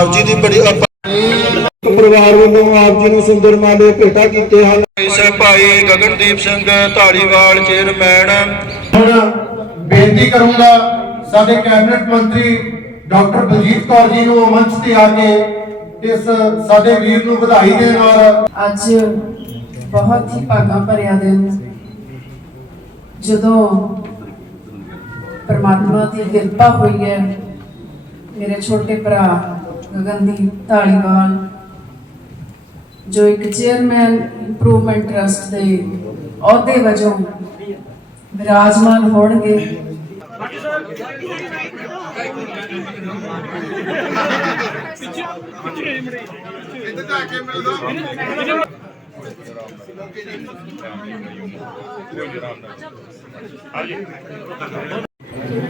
ਆਪ ਜੀ ਦੀ ਬੜੀ ਪਰਿਵਾਰ ਵੱਲੋਂ ਆਪ ਜੀ ਨੂੰ ਸੁੰਦਰ ਮਾਲੇ ਭੇਟਾ ਕੀਤੇ ਹਨ। ਇਸ ਭਾਈ ਗਗਨਦੀਪ ਸਿੰਘ ਢਾਲੀਵਾਲ ਚੇਅਰਮੈਨ। ਹੁਣ ਬੇਨਤੀ ਕਰੂੰਗਾ ਸਾਡੇ ਕੈਬਨਿਟ ਮੰਤਰੀ ਡਾਕਟਰ ਬਲਜੀਤ ਕੌਰ ਜੀ ਨੂੰ ਮੰਚ ਤੇ ਆ ਕੇ ਇਸ ਸਾਡੇ ਵੀਰ ਨੂੰ ਵਧਾਈ ਦੇਣ ਔਰ ਅੱਜ ਬਹੁਤ ਹੀ ਭਾਗਾ ਭਰਿਆ ਦਿਨ। ਜਦੋਂ ਪਰਮਾਤਮਾ ਦੀ ਕਿਰਪਾ ਹੋਈ ਹੈ ਮੇਰੇ ਛੋਟੇ ਭਰਾ ਗਗਨਦੀਪ ਢਾਲੀਵਾਲ ਜੋ ਇੱਕ ਚੇਅਰਮੈਨ ਇੰਪਰੂਵਮੈਂਟ ਟਰਸਟ ਦੇ ਅਹੁਦੇ ਵਜੋਂ ਵਿਰਾਜਮਾਨ ਹੋਣਗੇ।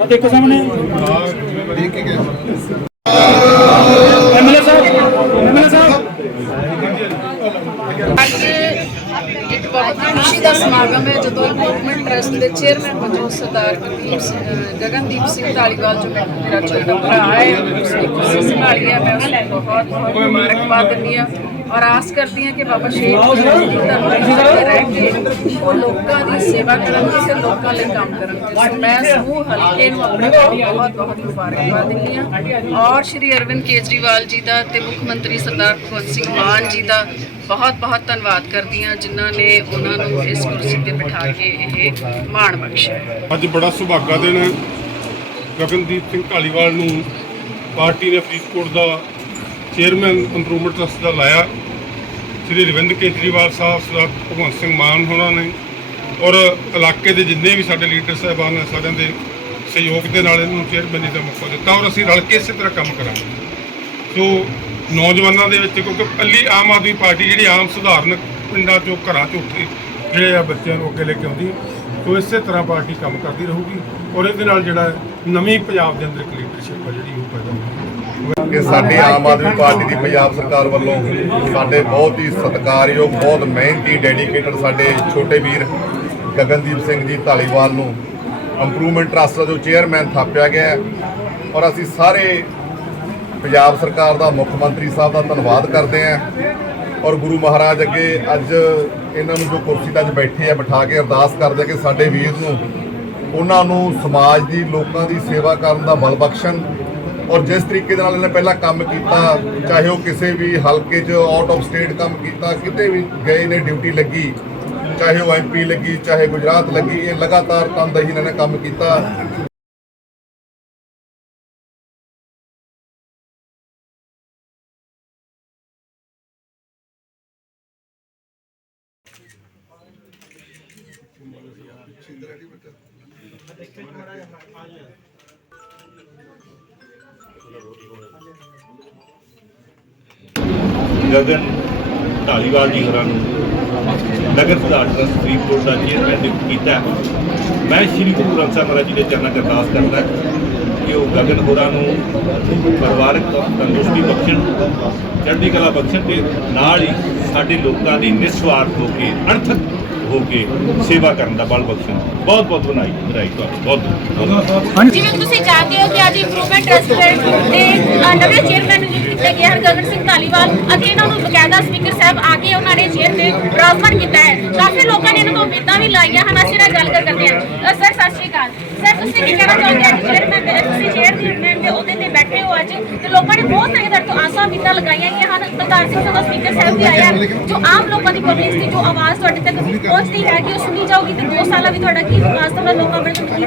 ਦੇਖੋ ਸਾਹਮਣੇ। ਐਮਐਲਏ ਅੱਜ ਇੱਕ ਬਹੁਤ ਖੁਸ਼ੀ ਦਾ ਸਮਾਗਮ ਹੈ ਜਦੋਂ ਇੰਪਰੂਵਮੈਂਟ ਟਰਸਟ ਦੇ ਚੇਅਰਮੈਨ ਵਜੋਂ ਸਰਦਾਰ ਗਗਨਦੀਪ ਸਿੰਘ ਧਾਲੀਵਾਲ ਜੋ ਮੇਰਾ ਛੋਟਾ ਭਰਾ ਹੈ ਸੰਭਾਲੀ ਹੈ ਮੈਂ ਉਸਨੂੰ ਬਹੁਤ ਬਹੁਤ ਮੁਬਾਰਕਬਾਦ ਦਿੰਦੀ ਹਾਂ ਔਰ ਆਸ ਕਰਦੀ ਹਾਂ ਕਿ ਬਾਬਾ ਸ਼ੇਖ ਜੀ ਤੇ ਰਹਿ ਕੇ ਉਹ ਲੋਕਾਂ ਦੀ ਸੇਵਾ ਕਰਨਗੇ ਤੇ ਲੋਕਾਂ ਲਈ ਕੰਮ ਕਰਨਗੇ ਸੋ ਮੈਂ ਸਮੂਹ ਹਲਕੇ ਨੂੰ ਆਪਣੇ ਬਹੁਤ ਬਹੁਤ ਮੁਬਾਰਕਬਾਦ ਦਿੰਦੀ ਹਾਂ ਔਰ ਸ਼੍ਰੀ ਅਰਵਿੰਦ ਕੇਜਰੀਵਾਲ ਜੀ ਦਾ ਤੇ ਮੁੱਖ ਮੰਤਰੀ ਸਰਦਾਰ ਭਗਵੰਤ ਸਿੰਘ ਮਾਨ ਜੀ ਦਾ ਬਹੁਤ ਬਹੁਤ ਧੰਨਵਾਦ ਕਰਦੀ ਹਾਂ ਜਿਨ੍ਹਾਂ ਨੇ ਉਹਨਾਂ ਨੂੰ ਇਸ ਕੁਰਸੀ ਤੇ ਬਿਠਾ ਕੇ ਇਹ ਮਾਣ ਬਖਸ਼ਿਆ ਅੱਜ ਬੜਾ ਸੁਭਾਗਾ ਦਿਨ ਹੈ। ਗਗਨਦੀਪ ਸਿੰਘ ਢਾਲੀਵਾਲ ਨੂੰ ਪਾਰਟੀ ਨੇ ਫਰੀਦਕੋਟ ਦਾ ਚੇਅਰਮੈਨ ਇੰਪਰੂਵਮੈਂਟ ਟਰਸਟ ਦਾ ਲਾਇਆ। ਸ੍ਰੀ ਅਰਵਿੰਦ ਕੇਜਰੀਵਾਲ ਸਾਹਿਬ ਸਰਦਾਰ ਭਗਵੰਤ ਸਿੰਘ ਮਾਨ ਹੋਣਾ ਨੇ ਔਰ ਇਲਾਕੇ ਦੇ ਜਿੰਨੇ ਵੀ ਸਾਡੇ ਲੀਡਰ ਸਾਹਿਬਾਨ ਨੇ ਸਾਰਿਆਂ ਦੇ ਸਹਿਯੋਗ ਦੇ ਨਾਲ ਇਹਨੂੰ ਚੇਅਰਮੈਨੀ ਦਾ ਮੌਕਾ ਦਿੱਤਾ ਔਰ ਅਸੀਂ ਰਲ ਕੇ ਇਸੇ ਤਰ੍ਹਾਂ ਕੰਮ ਕਰਾਂਗੇ। ਸੋ ਨੌਜਵਾਨਾਂ ਦੇ ਵਿੱਚ ਕਿਉਂਕਿ ਪੱਲੀ ਆਮ ਆਦਮੀ ਪਾਰਟੀ ਜਿਹੜੀ ਆਮ ਸੁਧਾਰਨ ਪਿੰਡਾਂ ਚੋਂ ਘਰਾਂ ਚੋਂ ਉੱਠ ਜਿਹੜੇ ਆ ਬੱਚਿਆਂ ਨੂੰ ਅੱਗੇ ਲੈ ਕੇ ਆਉਂਦੀ ਸੋ ਇਸੇ ਤਰ੍ਹਾਂ ਪਾਰਟੀ ਕੰਮ ਕਰਦੀ ਰਹੂਗੀ ਔਰ ਇਹਦੇ ਨਾਲ ਜਿਹੜਾ ਨਵੀਂ ਪੰਜਾਬ ਦੇ ਅੰਦਰ ਇੱਕ ਲੀਡਰਸ਼ਿਪ ਆ ਜਿਹੜੀ ਉਹ ਪੈਦਾ ਹੋਊਗੀ। ਕਿ ਸਾਡੀ ਆਮ ਆਦਮੀ ਪਾਰਟੀ ਦੀ ਪੰਜਾਬ ਸਰਕਾਰ ਵੱਲੋਂ ਸਾਡੇ ਬਹੁਤ ਹੀ ਸਤਿਕਾਰਯੋਗ ਬਹੁਤ ਮਿਹਨਤੀ ਡੈਡੀਕੇਟਡ ਸਾਡੇ ਛੋਟੇ ਵੀਰ ਗਗਨਦੀਪ ਸਿੰਘ ਜੀ ਢਾਲੀਵਾਲ ਨੂੰ ਇੰਪਰੂਵਮੈਂਟ ਟਰਸਟ ਦਾ ਜੋ ਚੇਅਰਮੈਨ ਥਾਪਿਆ ਗਿਆ ਔਰ ਅਸੀਂ ਸਾਰੇ ਪੰਜਾਬ ਸਰਕਾਰ ਦਾ ਮੁੱਖ ਮੰਤਰੀ ਸਾਹਿਬ ਦਾ ਧੰਨਵਾਦ ਕਰਦੇ ਹਾਂ ਔਰ ਗੁਰੂ ਮਹਾਰਾਜ ਅੱਗੇ ਅੱਜ ਇਹਨਾਂ ਨੂੰ ਜੋ ਕੁਰਸੀ ਤੇ ਅੱਜ ਬੈਠੇ ਆ, ਬਿਠਾ ਕੇ ਅਰਦਾਸ ਕਰਦੇ ਕਿ ਸਾਡੇ ਵੀਰ ਨੂੰ, ਉਹਨਾਂ ਨੂੰ ਸਮਾਜ ਦੀ, ਲੋਕਾਂ ਦੀ ਸੇਵਾ ਕਰਨ ਦਾ ਬਲ ਬਖਸ਼ਣ। ਔਰ ਜਿਸ ਤਰੀਕੇ ਦੇ ਨਾਲ ਇਹਨੇ ਪਹਿਲਾਂ ਕੰਮ ਕੀਤਾ, ਚਾਹੇ ਉਹ ਕਿਸੇ ਵੀ ਹਲਕੇ 'ਚ ਆਊਟ ਆਫ ਸਟੇਟ ਕੰਮ ਕੀਤਾ, ਕਿਤੇ ਵੀ ਗਏ ਨੇ ਡਿਊਟੀ ਲੱਗੀ, ਚਾਹੇ ਉਹ ਐਮਪੀ ਲੱਗੀ, ਚਾਹੇ ਗੁਜਰਾਤ ਲੱਗੀ, ਇਹ ਲਗਾਤਾਰ ਤਨਦੇਹੀ ਇਹਨਾਂ ਨੇ ਕੰਮ ਕੀਤਾ। ਗਗਨ ਢਾਲੀਵਾਲ ਜੀ ਹੋਰਾਂ ਨੂੰ ਨਗਰ ਸੁਧਾਰ ਟਰਸਟ ਫਰੀਦਕੋਟ ਦਾ ਚੇਅਰਮੈਨ ਨਿਯੁਕਤ ਕੀਤਾ ਮੈਂ ਸ਼੍ਰੀ ਗੁਰੂ ਗ੍ਰੰਥ ਸਾਹਿਬ ਮਹਾਰਾਜ ਜੀ ਦੇ ਚਰਨਾਂ 'ਚ ਅਰਦਾਸ ਕਰਦਾ ਕਿ ਉਹ ਗਗਨ ਹੋਰਾਂ ਨੂੰ ਪਰਿਵਾਰਕ ਤੰਦਰੁਸਤੀ ਬਖਸ਼ਣ, ਚੜ੍ਹਦੀ ਕਲਾ ਬਖਸ਼ਣ ਤੇ ਨਾਲ ਹੀ ਸਾਡੇ ਲੋਕਾਂ ਦੀ ਨਿਸਵਾਰਥ ਹੋ ਕੇ ਅਣਥਕ ਹੋ ਕੇ ਸੇਵਾ ਕਰਨ ਦਾ ਬਲ ਬਖਸ਼ਣ ਬਹੁਤ ਬਹੁਤ ਵਧਾਈ ਵਧਾਈ ਤੁਹਾਨੂੰ ਬਹੁਤ ਬਹੁਤ ਜਿਵੇਂ ਤੁਸੀਂ ਜਾਣਦੇ ਹੋ ਕਿ ਅੱਜ ਇੰਪਰੂਵਮੈਂਟ ਟਰਸਟ ਦੇ ਨਵੇਂ ਚੇਅਰਮੈਨ ਨਿਯੁਕਤ ਕੀਤੇ ਗਏ ਸਿੰਘ ਧਾਲੀਵਾਲ। ਅਤੇ ਇਹਨਾਂ ਨੂੰ ਬਕਾਇਦਾ ਸਪੀਕਰ ਸਾਹਿਬ ਆ ਕੇ ਉਹਨਾਂ ਨੇ ਚੇਅਰ ਤੇ ਬਰਾਬਰ ਕੀਤਾ ਹੈ। ਕਾਫੀ ਲੋਕਾਂ ਨੇ ਇਹਨਾਂ ਤੋਂ ਉਮੀਦਾਂ ਵੀ ਲਾਈਆਂ ਹਨ। ਅਸੀਂ ਨਾਲ ਗੱਲ ਕਰਦੇ ਹਾਂ। ਸਰ, ਸਤਿ ਸ਼੍ਰੀ ਅਕਾਲ। ਸਰ, ਤੁਸੀਂ ਕੀ ਕਹਿਣਾ ਚਾਹੁੰਦੇ ਹੋ ਚੇਅਰਮੈਨ ਦੇ ਤੁਸੀਂ ਚੇਅਰਮੈਨ ਦੇ ਅਹੁਦੇ ਤੇ ਬੈਠੇ ਹੋ ਅੱਜ ਤੇ ਲੋਕਾਂ ਨੇ ਬਹੁਤ ਸਾਰੀਆਂ ਤੁਹਾਡੇ ਤੋਂ ਆਸਾਂ ਉਮੀਦਾਂ ਲਗਾਈਆਂ ਗਈਆਂ ਹਨ। ਪ੍ਰਧਾਨ ਸਿੰਘ ਸਭਾ ਸਪੀਕਰ ਸਾਹਿਬ ਵੀ ਹਨ ਜੋ ਆਮ ਲੋਕਾਂ ਦੀ ਪਬਲਿਕ ਦੀ ਜੋ ਆਵਾਜ਼ ਤੁਹਾਡੇ ਤੱਕ ਪਹੁੰਚਦੀ ਹੈ ਕਿ ਉਹ ਸੁਣੀ ਜਾਊਗੀ ਤੇ 2 ਸਾਲਾਂ ਵੀ ਤੁਹਾਡਾ ਕੀ ਵਿਕਾਸ ਤੁਹਾਡਾ ਲੋਕਾਂ ਤੁਸੀਂ ਕੀ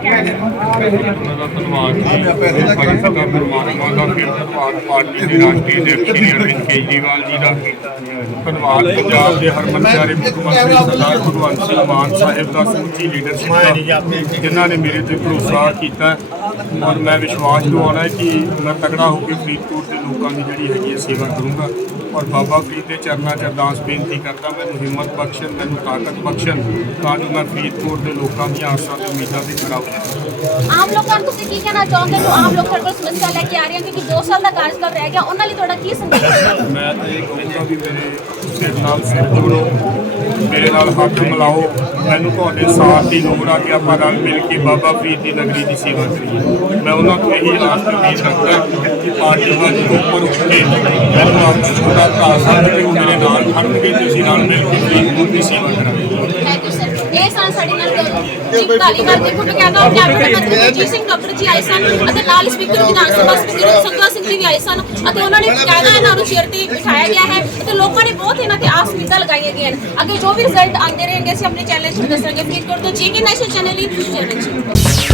ਧੰਨਵਾਦ ਸ਼੍ਰੀ ਪੰਜਾਬ ਦੇ ਹਰਮਨ ਪਿਆਰੇ ਮੁੱਖ ਮੰਤਰੀ ਸਰਦਾਰ ਭਗਵੰਤ ਸਿੰਘ ਮਾਨ ਸਾਹਿਬ ਦਾ ਸਮੁੱਚੀ ਲੀਡਰਸ਼ਿਪ ਜਿਨ੍ਹਾਂ ਨੇ ਮੇਰੇ ਤੇ ਭਰੋਸਾ ਕੀਤਾ। ਔਰ ਮੈਂ ਵਿਸ਼ਵਾਸ ਦਿਵਾਉਣਾ ਹੈ ਕਿ ਮੈਂ ਤਕੜਾ ਹੋ ਕੇ ਫਰੀਦਕੋਟ ਦੇ ਲੋਕਾਂ ਦੀ ਜਿਹੜੀ ਹੈਗੀ ਹੈ ਸੇਵਾ ਕਰੂੰਗਾ। ਔਰ ਬਾਬਾ ਫਰੀਦ ਦੇ ਚਰਨਾਂ 'ਚ ਅਰਦਾਸ ਬੇਨਤੀ ਕਰਦਾ ਮੈਨੂੰ ਹਿੰਮਤ ਬਖਸ਼ਣ ਮੈਨੂੰ ਤਾਕਤ ਬਖਸ਼ਣ ਤਾਂ ਜੋ ਮੈਂ ਫਰੀਦਕੋਟ ਦੇ ਲੋਕਾਂ ਦੀਆਂ ਆਸਾਂ ਤੇ ਉਮੀਦਾਂ ਤੇ ਖਰਾ ਉਤਰਾਂ ਆਮ ਲੋਕਾਂ ਨੂੰ ਤੁਸੀਂ ਕੀ ਕਹਿਣਾ ਚਾਹੋਗੇ? ਜੋ ਆਮ ਲੋਕਾਂ ਕੋਲ ਸਮੱਸਿਆ ਲੈ ਕੇ ਆ ਰਹੇ ਹਨ ਕਿਉਂਕਿ 2 ਸਾਲ ਦਾ ਕਾਰਜਕਾਲ ਰਹਿ ਗਿਆ ਉਹਨਾਂ ਲਈ ਤੁਹਾਡਾ ਕੀ ਸੰਦੇਸ਼ ਹੈ? ਮੈਂ ਤਾਂ ਇਹ ਕਹੂੰਗਾ ਵੀ ਮੇਰੇ ਸਿਰ ਨਾਲ ਸਿਰ ਜੋੜੋ। ਨਾਲ ਹੱਥ ਮਿਲਾਓ। ਮੈਨੂੰ ਤੁਹਾਡੇ ਸਾਥ ਦੀ ਲੋੜ ਆ ਕਿ ਆਪਾਂ ਰਲ ਮਿਲ ਕੇ ਬਾਬਾ ਫਰੀਦ ਦੀ ਨਗਰੀ ਦੀ ਸੇਵਾ ਕਰੀਏ। ਮੈਂ ਉਹਨਾਂ ਤੋਂ ਇਹੀ ਆਸ ਉਮੀਦ ਰੱਖਦਾ ਕਿ ਪਾਰਟੀਆਂ ਦੇ ਉੱਪਰ ਉੱਠ ਕੇ ਮੈਨੂੰ ਆਪਣਾ ਛੋਟਾ ਭਰਾ ਸਮਝ ਕੇ ਮੇਰੇ ਨਾਲ ਖੜਨਗੇ ਤੁਸੀਂ ਅਸੀਂ ਨਾਲ ਮਿਲ ਕੇ ਫਰੀਦਕੋਟ ਦੀ ਸੇਵਾ ਕਰਾਂਗੇ ਥੈਂਕ ਯੂ ਸਰ ਇਹ ਸਨ ਸਾਡੇ ਨਾਲ ਜੀ ਧਾਲੀਵਾਲ ਦੇ ਖੁਦ ਕਹਿੰਦਾ ਕੈਬਨਿਟ ਮੰਤਰੀ ਮਨਜੀਤ ਸਿੰਘ ਡਾਕਟਰ ਜੀ ਆਏ ਸਨ ਅਤੇ ਨਾਲ ਸਪੀਕਰ ਵਿਧਾਨ ਸਭਾ ਸਪੀਕਰ ਸੰਗਵਾ ਸਿੰਘ ਜੀ ਵੀ ਆਏ ਸਨ ਅਤੇ ਉਹਨਾਂ ਨੇ ਬਕਾਇਦਾ ਇਹਨਾਂ ਨੂੰ ਚੇਅਰ ਤੇ ਬਿਠਾਇਆ ਗਿਆ ਹੈ ਅਤੇ ਲੋਕਾਂ ਨੇ ਬਹੁਤ ਇਹਨਾਂ ਤੇ ਆਸ ਉਮੀਦਾਂ ਲਗਾਈਆਂ ਗਈਆਂ ਅੱਗੇ ਜੋ ਵੀ ਰਿਜ਼ਲਟ ਆਉਂਦੇ ਰਹਿਣਗੇ ਅਸੀਂ ਆਪਣੇ ਚੈਨਲ 'ਚ ਦੱਸਾਂਗੇ। ਫਰੀਦਕੋਟ ਤੋਂ ਜੀਕੇ ਨੈਸ਼ਨਲ ਚੈਨਲ ਲਈ ਖੁਸ਼ ਚੈਨਲ 'ਚ।